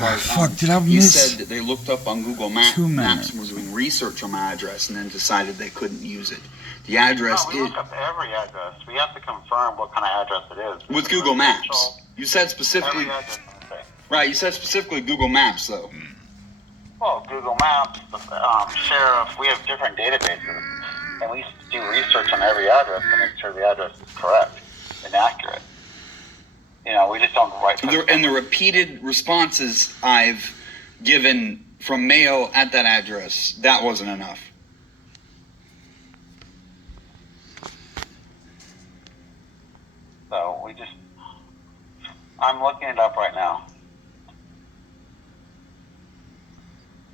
part. Fuck, did I He miss said that they looked up on Google Maps and was doing research on my address and then decided they couldn't use it. The address we look up every address. We have to confirm what kind of address it is. with Google Maps. You said specifically. Every address. Right, you said specifically Google Maps, though. Well, Google Maps, Sheriff, we have different databases, and we do research on every address to make sure the address is correct and accurate. You know, we just don't write. And the repeated responses I've given from mail at that address, that wasn't enough. So I'm looking it up right now.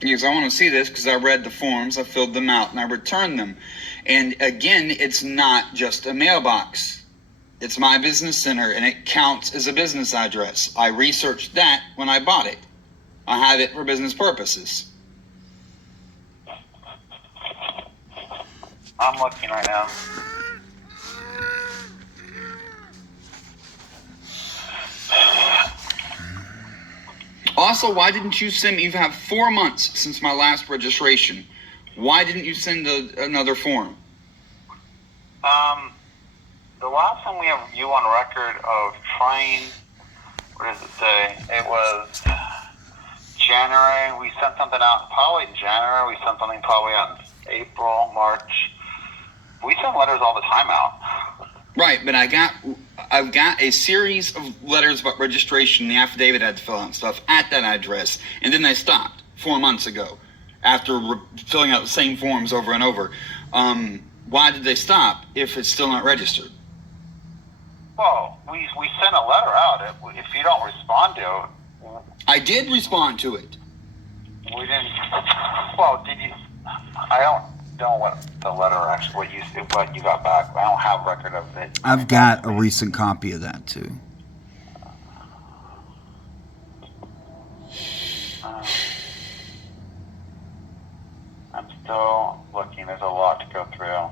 Because I want to see this because I read the forms, I filled them out, and I returned them. And again, it's not just a mailbox. It's my business center, and it counts as a business address. I researched that when I bought it. I have it for business purposes. I'm looking right now. Also, why didn't you send me? You've had 4 months since my last registration. Why didn't you send another form? The last time we have you on record of trying, what does it say? It was January. We sent something out probably in January. We sent something probably on April, March. We send letters all the time out. Right, but I've got a series of letters about registration, the affidavit I had to fill out and stuff at that address, and then they stopped 4 months ago after filling out the same forms over and over. Why did they stop if it's still not registered? Well, we sent a letter out. If you don't respond to it... I did respond to it. We didn't... Well, did you... I don't know what the letter actually, what you got back. I don't have record of it. I've got a recent copy of that too. I'm still looking. There's a lot to go through.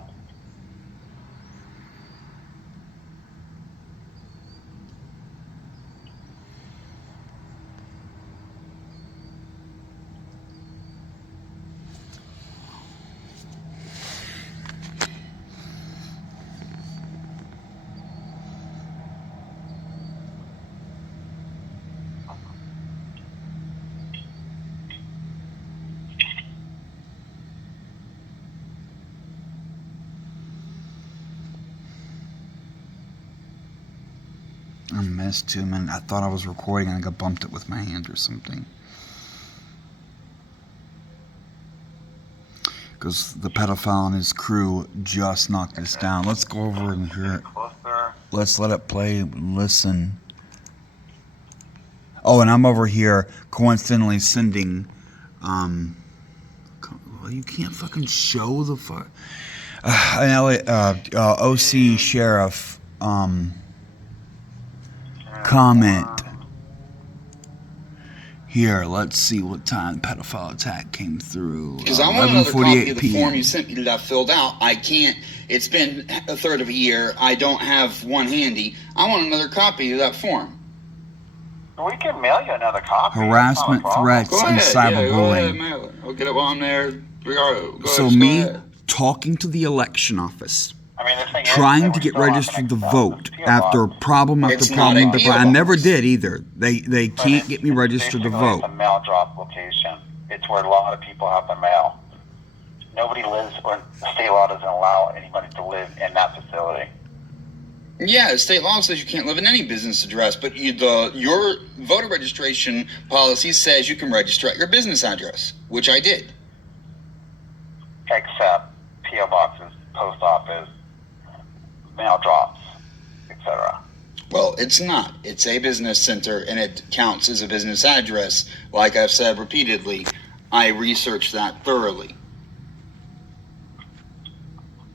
I missed 2 minutes. I thought I was recording and I got bumped it with my hand or something. Because the pedophile and his crew just knocked this down. Let's go over and hear it. Let's let it play. Listen. Oh, and I'm over here coincidentally sending. Well, you can't fucking show the fuck. OC Sheriff. Comment. Here, let's see what time pedophile attack came through. Because I want another copy of the form you sent me that I filled out. I can't. It's been a third of a year. I don't have one handy. I want another copy of that form. We can mail you another copy. Harassment, threats, and cyberbullying. Yeah, mail it. I'll get it while I'm there. So me talking to the election office, trying to get registered to vote after problem after problem. I never did either. They can't get me registered to vote. It's a mail drop location. It's where a lot of people have their mail. Nobody lives, or the state law doesn't allow anybody to live in that facility. Yeah, state law says you can't live in any business address, but your voter registration policy says you can register at your business address, which I did. Except P.O. boxes, post office, mail drops, etc. Well, it's not. It's a business center, and it counts as a business address. Like I've said repeatedly, I researched that thoroughly.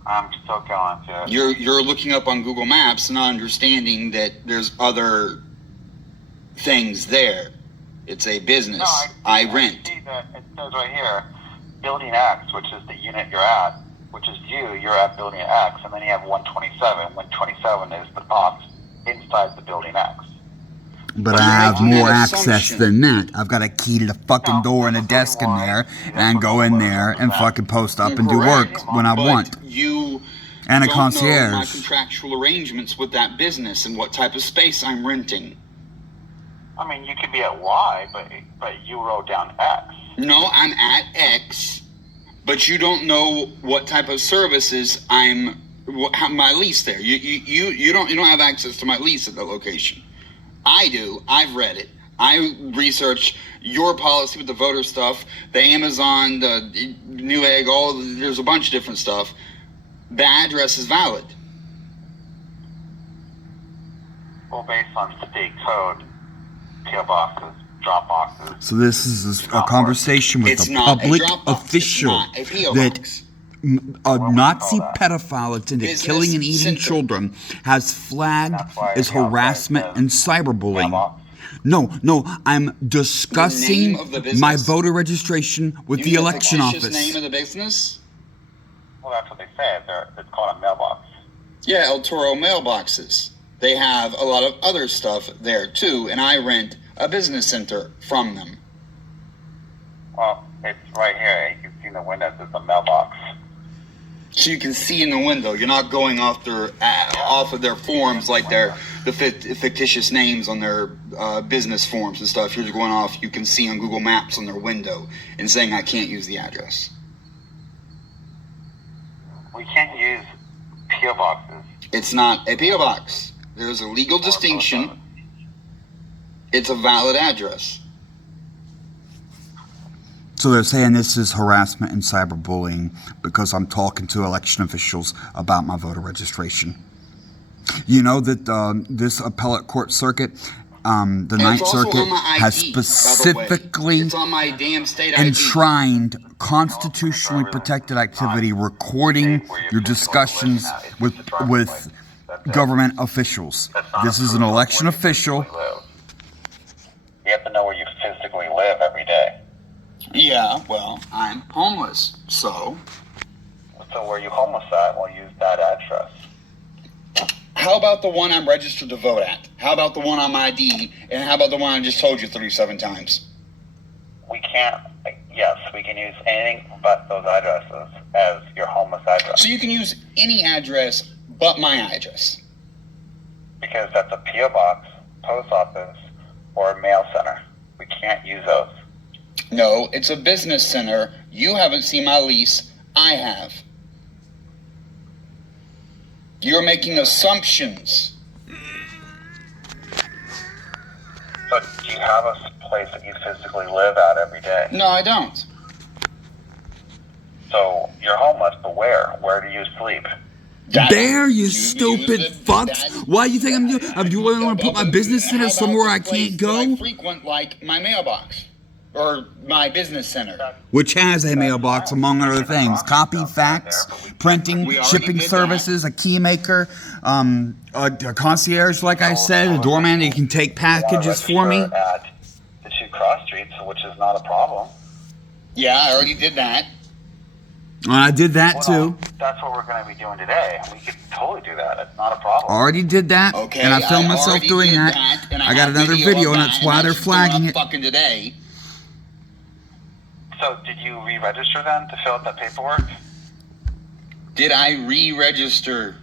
I'm still going to it. You're looking up on Google Maps, not understanding that there's other things there. It's a business. No, I rent. See that it says right here, Building X, which is the unit you're at, which is you're at Building X, and then you have 127. 127 is the box inside the Building X. But I have more access than that. I've got a key to the fucking door and a desk in there, and I can go in there and fucking post up and do work when I want. You and a don't concierge. know my contractual arrangements with that business and what type of space I'm renting. I mean, you could be at Y, but you wrote down X. No, I'm at X, but you don't know what type of services my lease there. You don't have access to my lease at that location. I do. I've read it. I researched your policy with the voter stuff, the Amazon, the Newegg, there's a bunch of different stuff. The address is valid. Well, based on state code, PO boxes, drop boxes. So this is a conversation with a public official that a Nazi pedophile that's into killing and eating children has flagged as harassment and cyberbullying. No, I'm discussing my voter registration with the election office. Name of the business? Well, that's what they say. It's called a mailbox. Yeah, El Toro mailboxes. They have a lot of other stuff there too, and I rent a business center from them. Well, it's right here. You can see in the windows. It's a mailbox. So you can see in the window. You're not going off of their forms like the fictitious names on their business forms and stuff. You're just going off. You can see on Google Maps on their window and saying I can't use the address. We can't use PO boxes. It's not a PO box. There's a legal distinction. It's a valid address. So they're saying this is harassment and cyberbullying because I'm talking to election officials about my voter registration. You know that this appellate court circuit, the Ninth Circuit, has specifically enshrined constitutionally protected activity recording your discussions with government officials. This is an election official. You have to know where you physically live every day. Yeah, well, I'm homeless, so... So where you homeless at, we'll use that address. How about the one I'm registered to vote at? How about the one on my ID? And how about the one I just told you 37 times? We can't... Yes, we can use anything but those addresses as your homeless address. So you can use any address but my address? Because that's a PO box, post office, or a mail center. We can't use those. No, it's a business center. You haven't seen my lease. I have. You're making assumptions. So do you have a place that you physically live at every day? No, I don't. So you're homeless, but where? Where do you sleep? There, you stupid fucks. Why do you think I'm doing? I want to put my business center somewhere I can't go? I frequent, like my mailbox or my business center, which has a mailbox among other things: copy, fax, printing, shipping services, a key maker, a concierge, like I said, a doorman that can take packages for me. At the 2 cross streets, which is not a problem. Yeah, I already did that. I did that too. That's what we're going to be doing today. We could totally do that. It's not a problem. Already did that. Okay, and I filmed myself doing that. I got another video, and that's why they're flagging it. Fucking today. So, did you re-register then to fill out that paperwork? Did I re-register?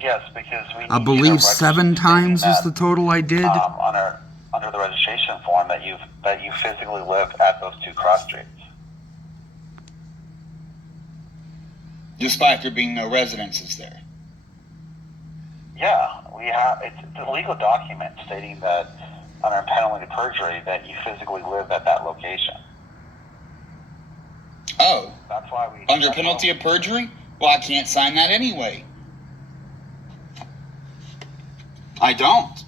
Yes, because we. I believe 7 times is the total I did. Under the registration form that you physically live at those 2 cross streets. Despite there being no residences there. Yeah, we have. It's a legal document stating that under penalty of perjury that you physically live at that location. Oh. That's why we. Under penalty of perjury? Well, I can't sign that anyway. I don't.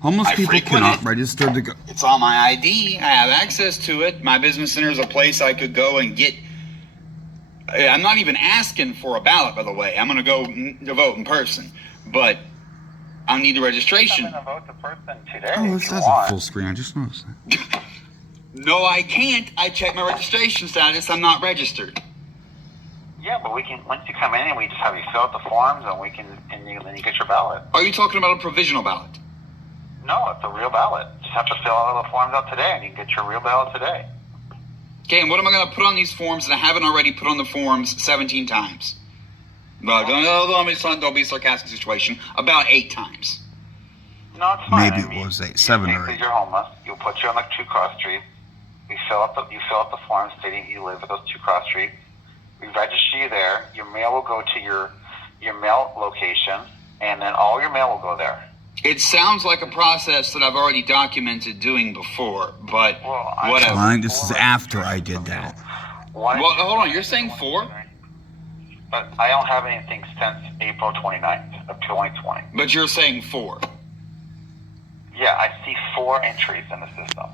Homeless people cannot register to go. It's on my ID. I have access to it. My business center is a place I could go and get. I'm not even asking for a ballot, by the way. I'm going to go to vote in person. But I'll need the registration. I'm going to vote the person today. Oh, this has a full screen. I just noticed that. No, I can't. I checked my registration status. I'm not registered. Yeah, but we can. Once you come in, and we just have you fill out the forms, and then you get your ballot. Are you talking about a provisional ballot? No, it's a real ballot. You just have to fill all the forms out today, and you can get your real ballot today. Okay, and what am I going to put on these forms that I haven't already put on the forms 17 times? But don't be sarcastic situation. About 8 times. No, it's fine. Maybe it was 7 or 8. You're homeless. You'll put you on like 2 cross streets. You fill out the form stating you live at those 2 cross streets. We register you there. Your mail will go to your mail location, and then all your mail will go there. It sounds like a process that I've already documented doing before, but whatever. I think this is after I did that. Well, hold on. You're saying 4? But I don't have anything since April 29th of 2020. But you're saying 4. Yeah, I see 4 entries in the system.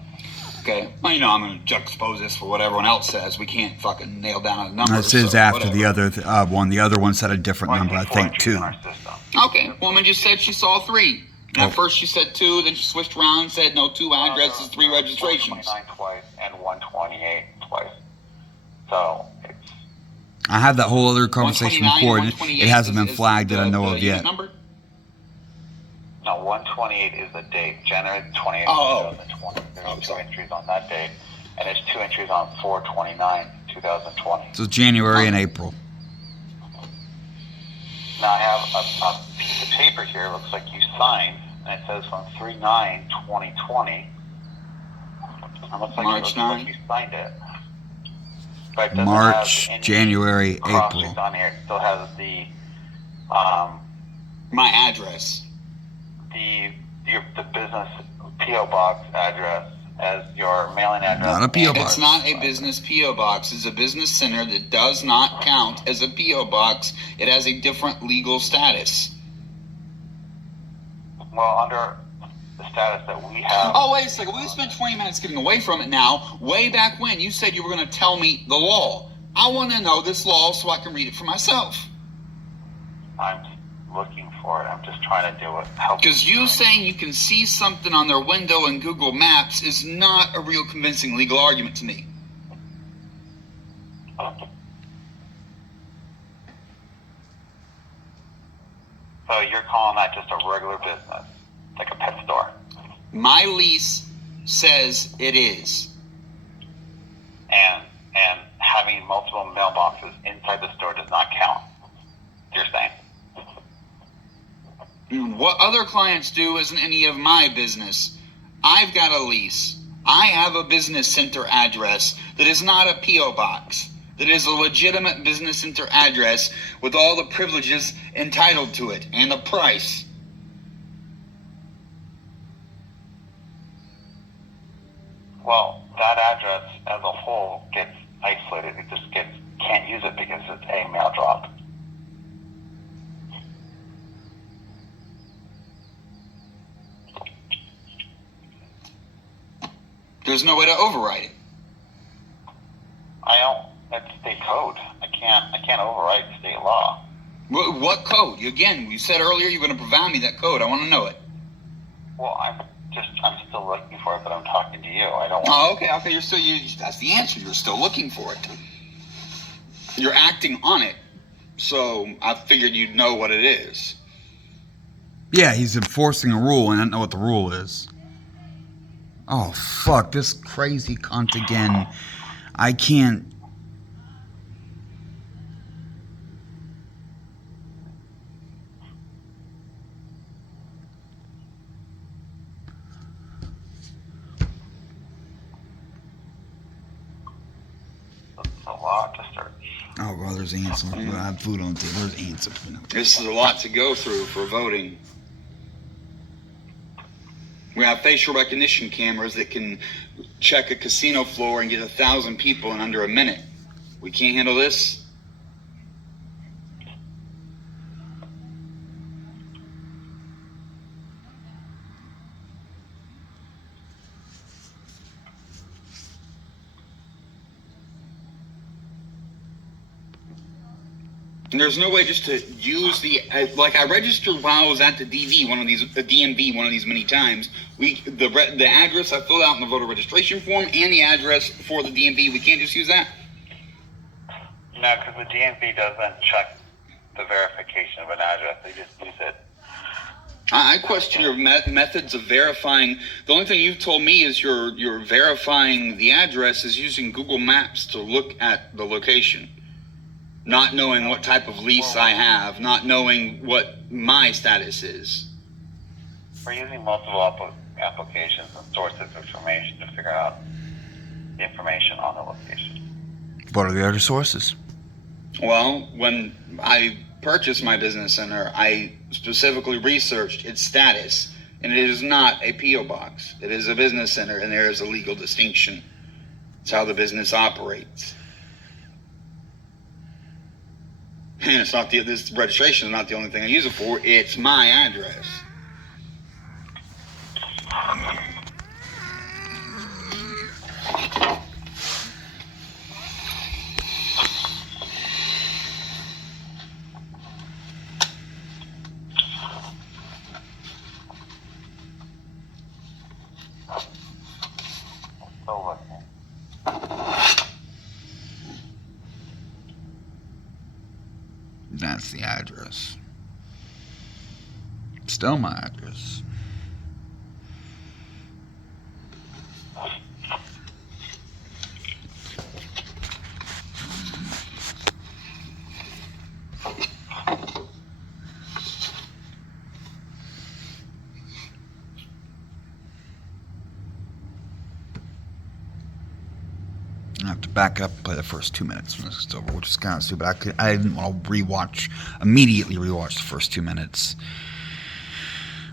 Okay. Well, I'm going to juxtapose this for what everyone else says. We can't fucking nail down a number. This is after the other one. The other one said a different number, I think, 2. Okay. Woman just said she saw 3. At first she said 2, then she switched around and said, no, 2 addresses, 3 registrations. 129 twice and 128 twice. So, it's... I had that whole other conversation before. It hasn't been flagged that I know of yet. Number? No, 128 is the date, January 28th, 2020. There's 2 entries on that date, and there's 2 entries on 4/29/2020. So January and April. Now I have a piece of paper here. It looks like you signed, and it says from 3/9/2020. It looks like you signed it. But it doesn't March, have any January, April. on here. It still has the my address. The business P.O. box address as your mailing address. Not a P.O. box. It's not a business P.O. box. It's a business center that does not count as a P.O. box. It has a different legal status. Well, under the status that we have... Oh, wait a second. We spent 20 minutes getting away from it now. Way back when, you said you were going to tell me the law. I want to know this law so I can read it for myself. I'm looking for it. I'm just trying to do it. Because you saying you can see something on their window in Google Maps is not a real convincing legal argument to me. So you're calling that just a regular business, like a pet store? My lease says it is. And having multiple mailboxes inside the store does not count, you're saying? What other clients do isn't any of my business. I've got a lease. I have a business center address that is not a P.O. box. That is a legitimate business center address with all the privileges entitled to it and the price. Well, that address as a whole gets isolated. It just can't use it because it's a mail drop. There's no way to override it. That's state code. I can't override state law. What code? Again, you said earlier you're going to provide me that code. I want to know it. Well, I'm still looking for it, but I'm talking to you. I don't want... Oh, okay. That's the answer. You're still looking for it. You're acting on it. So I figured you'd know what it is. Yeah, he's enforcing a rule and I don't know what the rule is. Oh, fuck, this crazy cunt again. I can't... It's a lot to search. Oh, well, there's ants. I have food on the table. There's ants. This is a lot to go through for voting. We have facial recognition cameras that can check a casino floor and get 1,000 people in under a minute. We can't handle this. And there's no way just to use I registered while I was at the DMV one of these many times. The address I filled out in the voter registration form and the address for the DMV, we can't just use that? No, because the DMV doesn't check the verification of an address. They just use it. I question your methods of verifying. The only thing you've told me is you're verifying the address is using Google Maps to look at the location. Not knowing what type of lease I have, not knowing what my status is. We're using multiple applications and sources of information to figure out the information on the location. What are the other sources? Well, when I purchased my business center, I specifically researched its status, and it is not a P.O. box. It is a business center, and there is a legal distinction. It's how the business operates. And it's not this registration is not the only thing I use it for. It's my address. That's the address. Still my address. I have to back up and play the first 2 minutes when this is over, which is kind of stupid. I didn't want to immediately rewatch the first 2 minutes.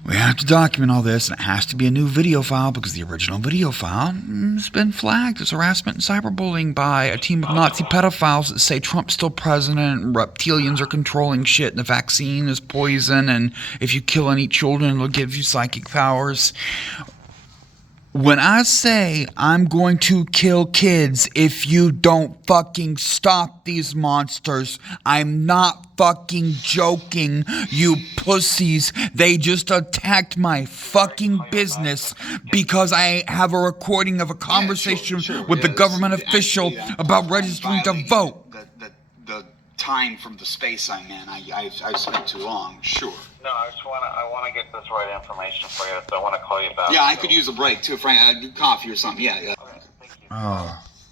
We have to document all this, and it has to be a new video file because the original video file has been flagged as harassment and cyberbullying by a team of Nazi pedophiles that say Trump's still president, and reptilians are controlling shit, and the vaccine is poison, and if you kill and eat children, it'll give you psychic powers. When I say I'm going to kill kids if you don't fucking stop these monsters, I'm not fucking joking, you pussies. They just attacked my fucking business because I have a recording of a conversation with the government official about registering to vote. The time from the space I'm in, I spent too long, sure. No, I want to get this right information for you, so I want to call you back. Yeah, I could use a break too, Frank. Coffee or something. Yeah. Okay, thank you. Oh.